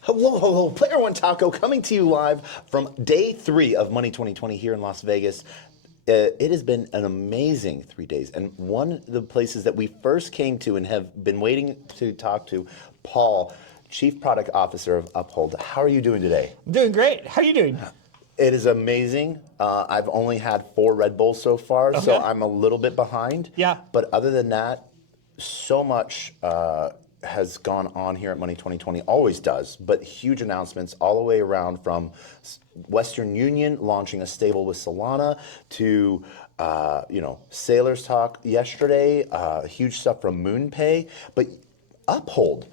Hello, Player One Taco coming to you live from day 3 of Money 2020 here in Las Vegas. It has been an amazing 3 days, and one of the places that we first came to and have been waiting to talk to, Paul, Chief Product Officer of Uphold. How are you doing today? I'm doing great. How are you doing? It is amazing. I've only had 4 Red Bulls so far, so I'm a little bit behind. Yeah. But other than that, so much has gone on here at Money 2020, always does, but huge announcements all the way around, from Western Union launching a stable with Solana to Sailors Talk yesterday, huge stuff from MoonPay, but Uphold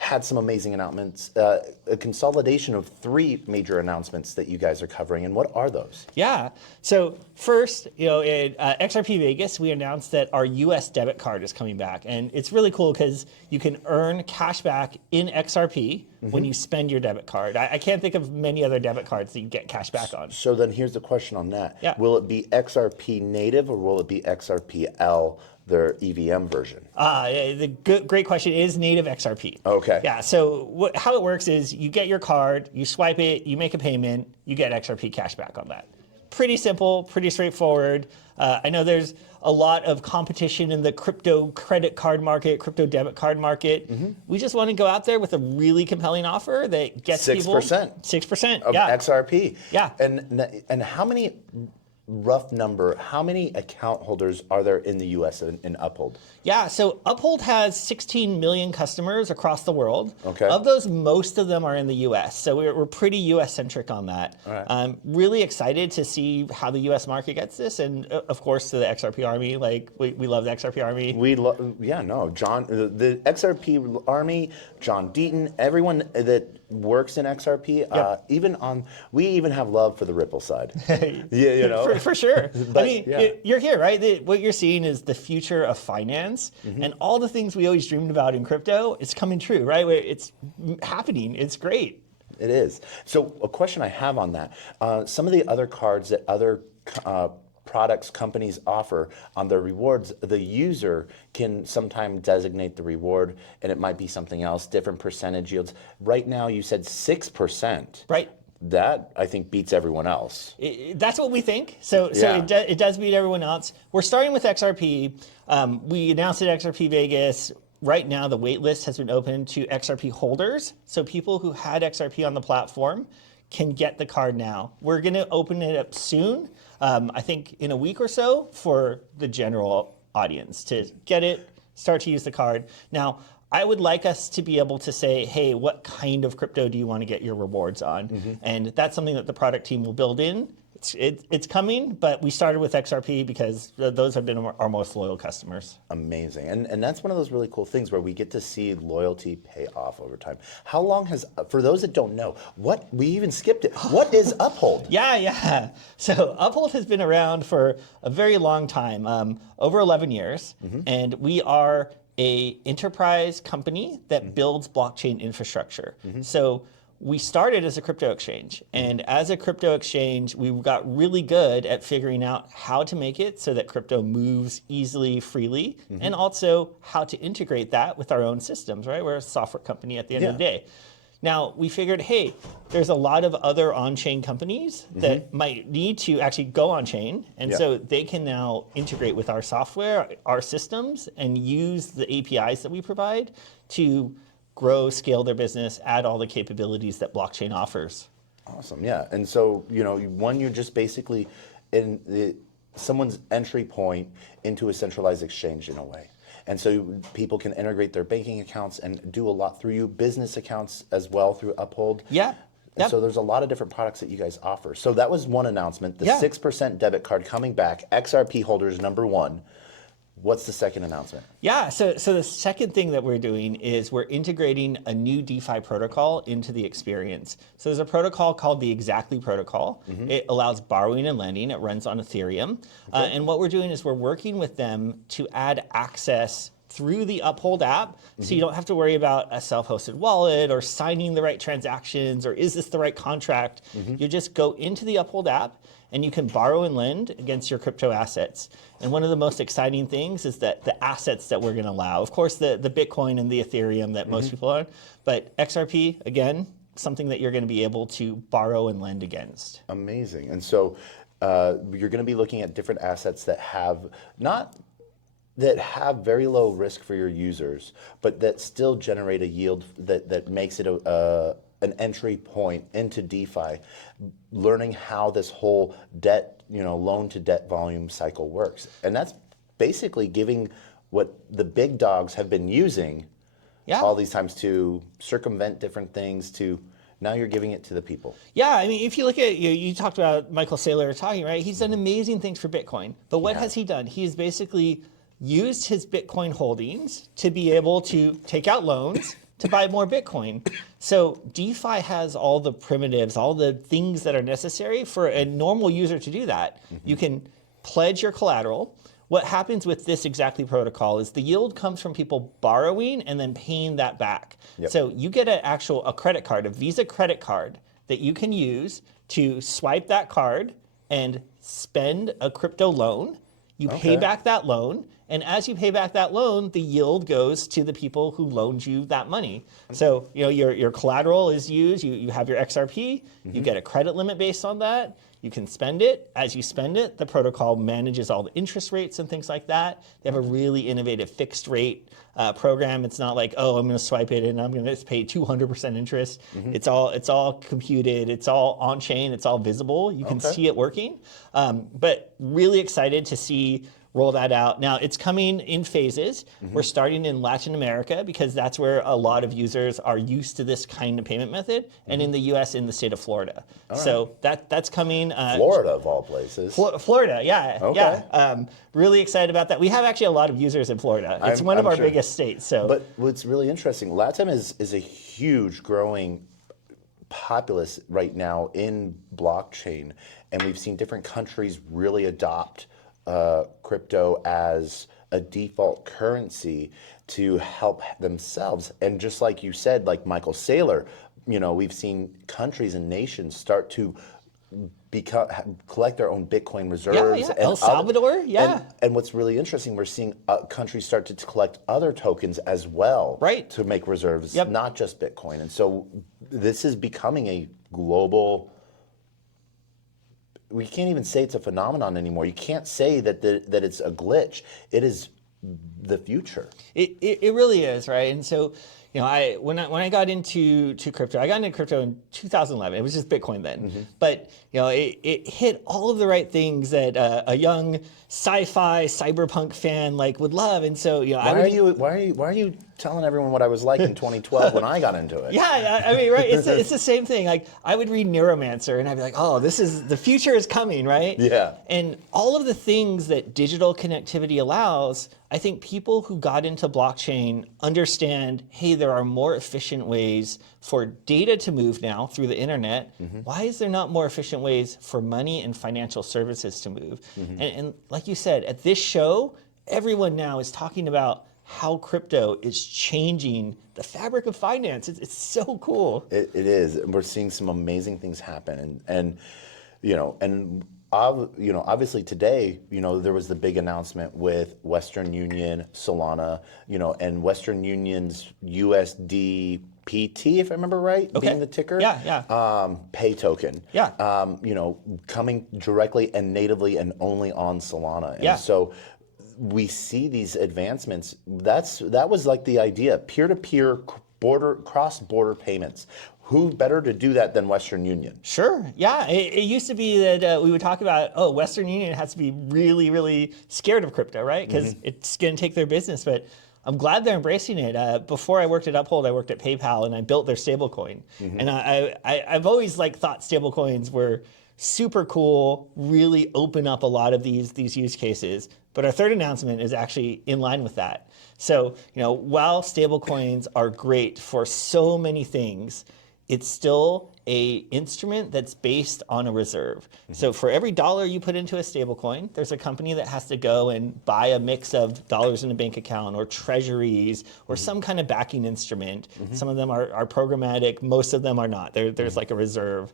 had some amazing announcements, a consolidation of 3 major announcements that you guys are covering. And what are those? Yeah. So first, at XRP Vegas, we announced that our US debit card is coming back. And it's really cool because you can earn cash back in XRP when you spend your debit card. I can't think of many other debit cards that you get cash back on. So then here's the question on that. Yeah. Will it be XRP native or will it be XRPL, their EVM version? Great question. It is native XRP. Okay. Yeah, so how it works is you get your card, you swipe it, you make a payment, you get XRP cash back on that. Pretty simple, pretty straightforward. I know there's a lot of competition in the crypto credit card market, crypto debit card market. We just want to go out there with a really compelling offer that gets 6%. people 6% Of XRP. Yeah. And how many, rough number, how many account holders are there in the US in Uphold? Yeah, so Uphold has 16 million customers across the world. Okay. Of those, most of them are in the US. So we're pretty US centric on that. All right. I'm really excited to see how the US market gets this. And of course, to the XRP Army, we love the XRP Army. John, the XRP Army, John Deaton, everyone that works in XRP, Yep. We even have love for the Ripple side. Yeah, For sure. But, I mean, yeah. you're here, right? What you're seeing is the future of finance, and all the things we always dreamed about in crypto, it's coming true, right? It's happening. It's great. It is. So a question I have on that, some of the other cards that other products companies offer on their rewards, the user can sometimes designate the reward and it might be something else, different percentage yields. Right now you said 6%. Right. That, I think, beats everyone else. That's what we think. So Yeah. it does beat everyone else. We're starting with XRP. We announced at XRP Vegas. Right now, the wait list has been open to XRP holders. So people who had XRP on the platform can get the card now. We're going to open it up soon, I think in a week or so, for the general audience to get it, start to use the card. Now, I would like us to be able to say, hey, what kind of crypto do you want to get your rewards on? And that's something that the product team will build in. It's coming, but we started with XRP because those have been our most loyal customers. Amazing. And that's one of those really cool things where we get to see loyalty pay off over time. How long has, for those that don't know, we even skipped it. What is Uphold? Yeah. So Uphold has been around for a very long time, over 11 years. And we are an enterprise company that builds blockchain infrastructure. So we started as a crypto exchange, and as a crypto exchange, we got really good at figuring out how to make it so that crypto moves easily, freely, and also how to integrate that with our own systems, right? We're a software company at the end of the day. Now, we figured, hey, there's a lot of other on-chain companies that might need to actually go on-chain, and so they can now integrate with our software, our systems, and use the APIs that we provide to grow, scale their business, add all the capabilities that blockchain offers. Awesome, yeah. And so, you're just basically in someone's entry point into a centralized exchange in a way. And so people can integrate their banking accounts and do a lot through you, business accounts as well through Uphold. Yeah. And so there's a lot of different products that you guys offer. So that was one announcement, the 6% debit card coming back, XRP holders #1. What's the second announcement? Yeah, so the second thing that we're doing is we're integrating a new DeFi protocol into the experience. So there's a protocol called the Exactly protocol. It allows borrowing and lending. It runs on Ethereum. And what we're doing is we're working with them to add access through the Uphold app, so you don't have to worry about a self-hosted wallet or signing the right transactions or is this the right contract. You just go into the Uphold app and you can borrow and lend against your crypto assets. And one of the most exciting things is that the assets that we're going to allow, of course, the Bitcoin and the Ethereum that most people are, but XRP, again, something that you're going to be able to borrow and lend against. Amazing. And so you're going to be looking at different assets that have very low risk for your users, but that still generate a yield that makes it an entry point into DeFi, learning how this whole debt, loan to debt volume cycle works. And that's basically giving what the big dogs have been using all these times to circumvent different things, to now you're giving it to the people. Yeah, I mean, if you look at, you talked about Michael Saylor talking, right? He's done amazing things for Bitcoin. But what has he done? He's basically used his Bitcoin holdings to be able to take out loans to buy more Bitcoin. So DeFi has all the primitives, all the things that are necessary for a normal user to do that. You can pledge your collateral. What happens with this exactly protocol is the yield comes from people borrowing and then paying that back. So you get a credit card, a Visa credit card that you can use to swipe that card and spend a crypto loan. You pay back that loan, and as you pay back that loan, the yield goes to the people who loaned you that money. So your collateral is used, you have your XRP, you get a credit limit based on that, you can spend it. As you spend it, the protocol manages all the interest rates and things like that. They have a really innovative fixed rate program. It's not like, oh, I'm going to swipe it and I'm going to pay 200% interest. It's all computed. It's all on chain. It's all visible. You can see it working. But really excited to see roll that out. Now, it's coming in phases. We're starting in Latin America because that's where a lot of users are used to this kind of payment method, and in the US, in the state of Florida. So that's coming. Florida, of all places. Florida, yeah. Really excited about that. We have actually a lot of users in Florida. It's one of our biggest states. So, but what's really interesting, LATAM is a huge growing populace right now in blockchain, and we've seen different countries really adopt crypto as a default currency to help themselves. And just like you said, like Michael Saylor, we've seen countries and nations start to collect their own Bitcoin reserves. And El Salvador, And what's really interesting, we're seeing countries start to collect other tokens as well, to make reserves, not just Bitcoin. And so this is becoming a global. We can't even say it's a phenomenon anymore. You can't say that it's a glitch. It is the future. It really is, right? And so, when I got into crypto, I got into crypto in 2011. It was just Bitcoin then, but it hit all of the right things that a young sci-fi cyberpunk fan would love. And so, why are you telling everyone what I was like in 2012 when I got into it? Yeah, I mean, right? It's the same thing. Like, I would read Neuromancer and I'd be like, oh, the future is coming, right? Yeah. And all of the things that digital connectivity allows, I think people who got into blockchain understand, hey, there are more efficient ways for data to move now through the internet. Why is there not more efficient ways for money and financial services to move? And like you said, at this show, everyone now is talking about how crypto is changing the fabric of finance. It's so cool. It is. And we're seeing some amazing things happen. And obviously today, there was the big announcement with Western Union, Solana, and Western Union's USDPT, if I remember right, being the ticker. Pay token. Coming directly and natively and only on Solana. And so we see these advancements. That was like the idea, peer-to-peer cross-border payments. Who better to do that than Western Union? Sure. Yeah. It used to be that we would talk about, Western Union has to be really, really scared of crypto, right? Because it's going to take their business. But I'm glad they're embracing it. Before I worked at Uphold, I worked at PayPal, and I built their stablecoin. And I've always thought stablecoins were super cool, really open up a lot of these use cases. But our third announcement is actually in line with that. So, while stablecoins are great for so many things, it's still an instrument that's based on a reserve. So for every dollar you put into a stablecoin, there's a company that has to go and buy a mix of dollars in a bank account or treasuries or some kind of backing instrument. Some of them are programmatic, most of them are not. There's like a reserve.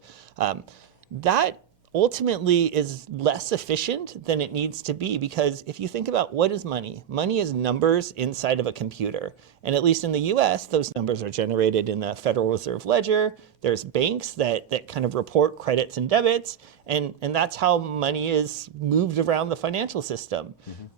That ultimately is less efficient than it needs to be, because if you think about what is money, money is numbers inside of a computer. And at least in the US, those numbers are generated in the Federal Reserve Ledger. There's banks that kind of report credits and debits, and that's how money is moved around the financial system.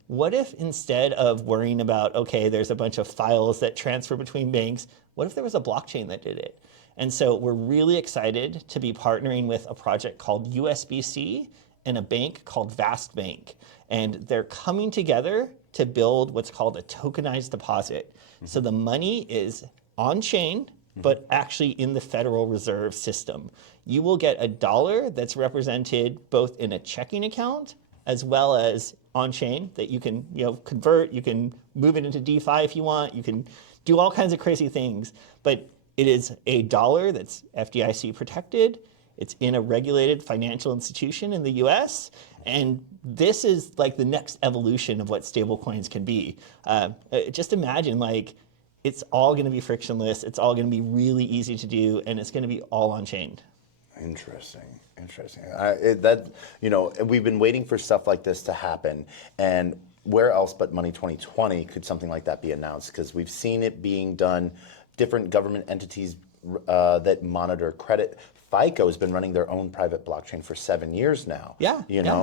What if instead of worrying about, okay, there's a bunch of files that transfer between banks, what if there was a blockchain that did it? And so we're really excited to be partnering with a project called USBC and a bank called Vast Bank. And they're coming together to build what's called a tokenized deposit. So the money is on chain, but actually in the Federal Reserve System. You will get a dollar that's represented both in a checking account as well as on chain that you can convert, you can move it into DeFi if you want, you can do all kinds of crazy things. But it is a dollar that's FDIC protected. It's in a regulated financial institution in the US. And this is like the next evolution of what stablecoins can be. Just imagine, like, it's all going to be frictionless. It's all going to be really easy to do, and it's going to be all on chain. Interesting. We've been waiting for stuff like this to happen, and where else but Money 2020 could something like that be announced? Because we've seen it being done. Different government entities that monitor credit. FICO has been running their own private blockchain for 7 years now. Yeah.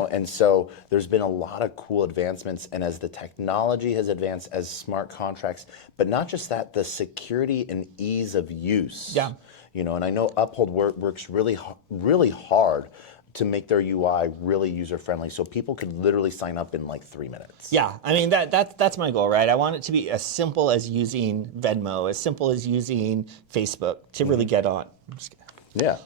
And so there's been a lot of cool advancements. And as the technology has advanced, as smart contracts, but not just that, the security and ease of use. Yeah. And I know Uphold works really hard to make their UI really user-friendly, so people could literally sign up in like 3 minutes. Yeah, I mean, that's my goal, right? I want it to be as simple as using Venmo, as simple as using Facebook to really get on. I'm just kidding. Yeah.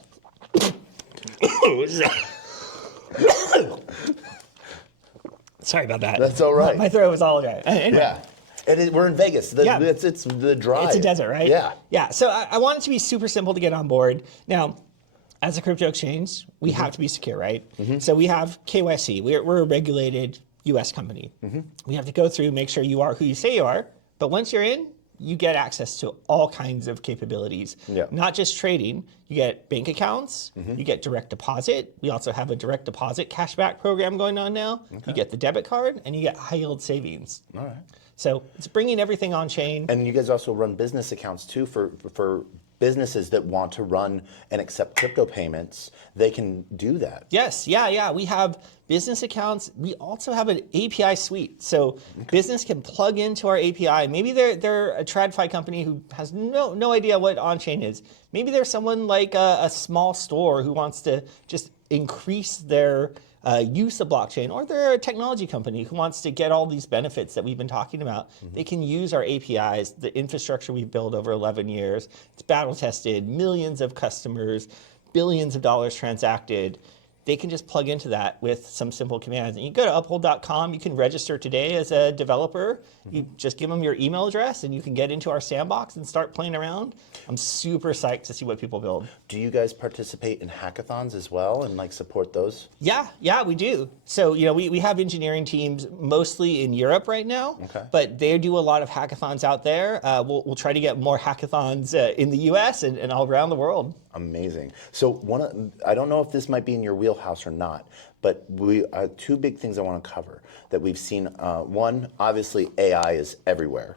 Sorry about that. That's all right. My throat was all dry. Anyway. Yeah. We're in Vegas. It's the drive. It's a desert, right? Yeah. Yeah, so I want it to be super simple to get on board. Now, as a crypto exchange, we have to be secure, right? So we have KYC. We're a regulated US company. We have to go through, make sure you are who you say you are. But once you're in, you get access to all kinds of capabilities. Yeah. Not just trading. You get bank accounts. You get direct deposit. We also have a direct deposit cashback program going on now. You get the debit card, and you get high yield savings. All right. So it's bringing everything on chain. And you guys also run business accounts too for businesses that want to run and accept crypto payments. They can do that. Yes, yeah. We have business accounts. We also have an API suite. So business can plug into our API. Maybe they're a TradFi company who has no idea what on-chain is. Maybe there's someone like a small store who wants to just increase their use of blockchain, or they're a technology company who wants to get all these benefits that we've been talking about. They can use our APIs, the infrastructure we've built over 11 years. It's battle tested, millions of customers, billions of dollars transacted. They can just plug into that with some simple commands. And you go to uphold.com, you can register today as a developer. You just give them your email address and you can get into our sandbox and start playing around. I'm super psyched to see what people build. Do you guys participate in hackathons as well and like support those? Yeah, we do. So, we have engineering teams mostly in Europe right now, but they do a lot of hackathons out there. We'll try to get more hackathons in the US and all around the world. Amazing. So I don't know if this might be in your wheelhouse or not, but two big things I want to cover that we've seen. One, obviously AI is everywhere.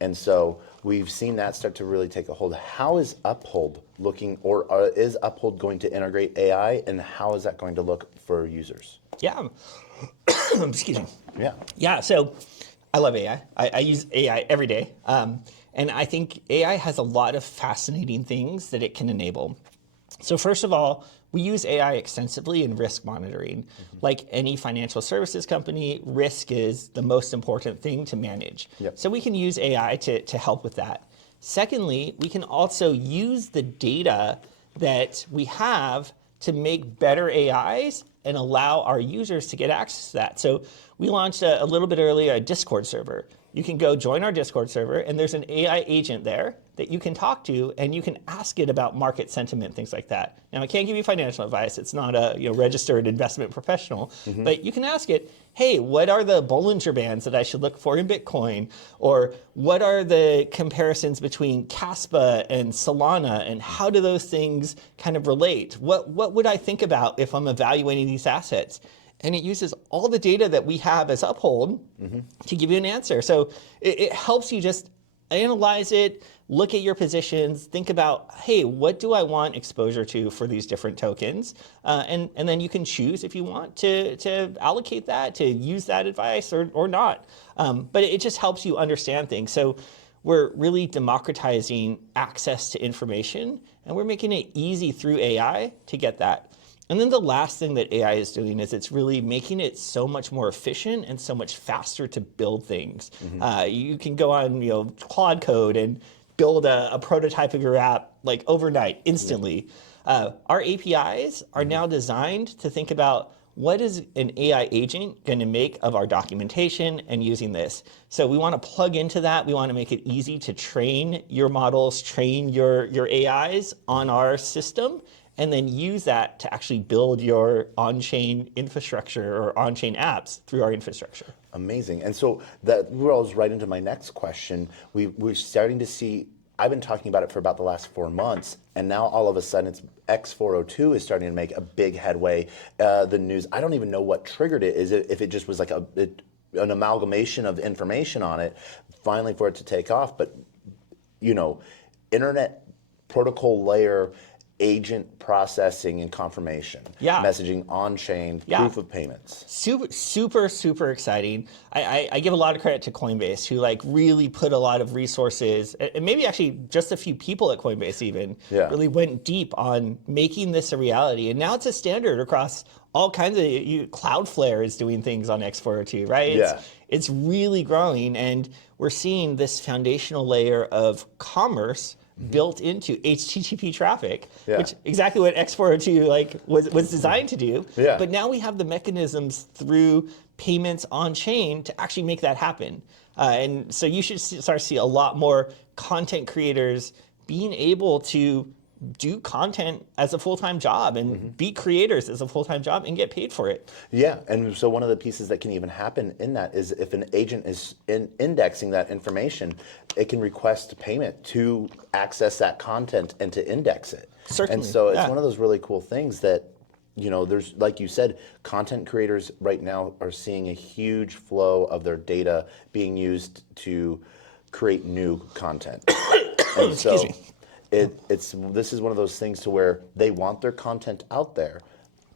And so we've seen that start to really take a hold. How is Uphold looking, or is Uphold going to integrate AI, and how is that going to look for users? Yeah. Excuse me. Yeah. Yeah, so I love AI. I use AI every day. And I think AI has a lot of fascinating things that it can enable. So first of all, we use AI extensively in risk monitoring. Like any financial services company, risk is the most important thing to manage. So we can use AI to help with that. Secondly, we can also use the data that we have to make better AIs and allow our users to get access to that. So we launched a little bit earlier a Discord server. You can go join our Discord server, and there's an AI agent there that you can talk to, and you can ask it about market sentiment, things like that. Now, I can't give you financial advice. It's not a registered investment professional, but you can ask it, hey, what are the Bollinger Bands that I should look for in Bitcoin? Or what are the comparisons between Caspa and Solana, and how do those things kind of relate? What would I think about if I'm evaluating these assets? And it uses all the data that we have as Uphold to give you an answer. So it helps you just analyze it, look at your positions, think about, hey, what do I want exposure to for these different tokens? And then you can choose if you want to allocate that, to use that advice or not. But it just helps you understand things. So we're really democratizing access to information, and we're making it easy through AI to get that. And then the last thing that AI is doing is it's really making it so much more efficient and so much faster to build things. You can go on Claude Code and build a prototype of your app like overnight, instantly. Our APIs are now designed to think about what is an AI agent going to make of our documentation and using this. So we want to plug into that. We want to make it easy to train your models, train your AIs on our system, and then use that to actually build your on-chain infrastructure or on-chain apps through our infrastructure. Amazing. And so that rolls right into my next question. We're starting to see, I've been talking about it for about the last 4 months, and now all of a sudden it's X402 is starting to make a big headway. The news, I don't even know what triggered it. Is it if it just was like an amalgamation of information on it, finally for it to take off. But, internet protocol layer agent processing and confirmation, messaging on-chain, proof of payments. Super exciting. I give a lot of credit to Coinbase, who really put a lot of resources, and maybe actually just a few people at Coinbase even, really went deep on making this a reality. And now it's a standard across all kinds of, Cloudflare is doing things on X402, right? It's really growing, and we're seeing this foundational layer of commerce built into HTTP traffic, which exactly what X402 was designed to do. But now we have the mechanisms through payments on chain to actually make that happen. And so you should start to see a lot more content creators being able to do content as a full-time job and be creators as a full-time job and get paid for it. Yeah, and so one of the pieces that can even happen in that is if an agent is indexing that information, it can request payment to access that content and to index it. Certainly. And so it's one of those really cool things that, there's, like you said, content creators right now are seeing a huge flow of their data being used to create new content. And so Excuse me. This is one of those things to where they want their content out there,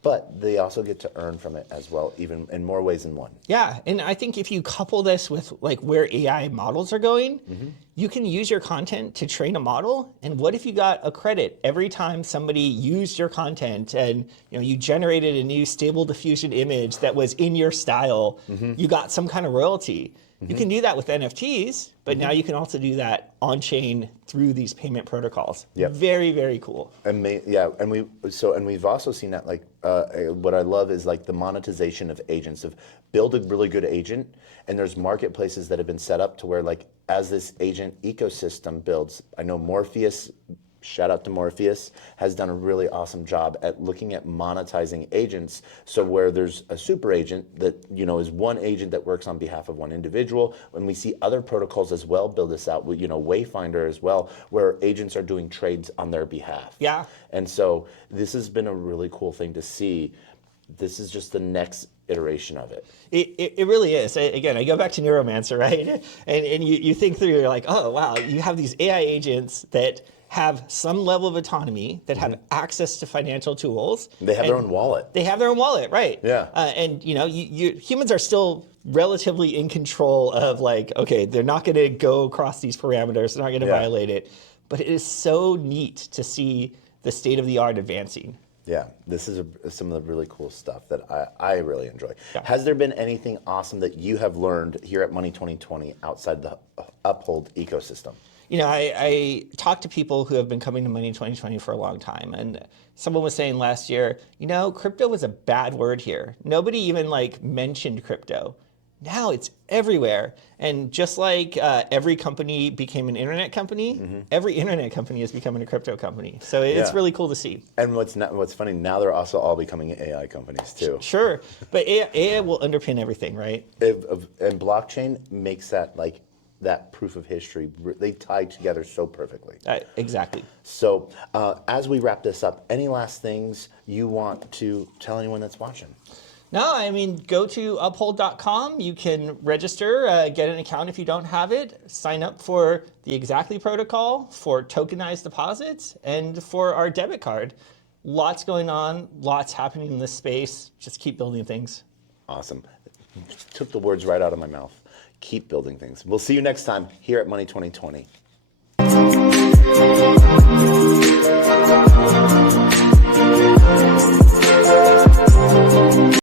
but they also get to earn from it as well, even in more ways than one. Yeah, and I think if you couple this with where AI models are going, you can use your content to train a model. And what if you got a credit every time somebody used your content and you generated a new stable diffusion image that was in your style, you got some kind of royalty. You can do that with NFTs, but now you can also do that on-chain through these payment protocols. Very, very cool. And we've also seen that what I love is the monetization of agents, of build a really good agent, and there's marketplaces that have been set up to where as this agent ecosystem builds. I know Morpheus, shout out to Morpheus, has done a really awesome job at looking at monetizing agents. So where there's a super agent that is one agent that works on behalf of one individual, and we see other protocols as well build this out with Wayfinder as well, where agents are doing trades on their behalf. Yeah. And so this has been a really cool thing to see. This is just the next iteration of it. It really is. Again, I go back to Neuromancer, right? And you think through, you're like, oh wow, you have these AI agents that have some level of autonomy, that have access to financial tools. They have their own wallet. They have their own wallet, right? Yeah. And humans are still relatively in control of okay, they're not going to go across these parameters, they're not going to violate it. But it is so neat to see the state of the art advancing. Yeah, this is some of the really cool stuff that I really enjoy. Yeah. Has there been anything awesome that you have learned here at Money 2020 outside the Uphold ecosystem? I talked to people who have been coming to Money 2020 for a long time, and someone was saying last year, crypto was a bad word here. Nobody even mentioned crypto. Now it's everywhere. And just like every company became an internet company, every internet company is becoming a crypto company. So it's Yeah. really cool to see. And what's funny, now they're also all becoming AI companies too. Sure, but AI will underpin everything, right? And blockchain makes that like that proof of history. They tie together so perfectly. Exactly. So as we wrap this up, any last things you want to tell anyone that's watching? No, I mean, go to uphold.com. You can register, get an account if you don't have it, sign up for the Exactly protocol, for tokenized deposits, and for our debit card. Lots going on, lots happening in this space. Just keep building things. Awesome. Took the words right out of my mouth. Keep building things. We'll see you next time here at Money 2020.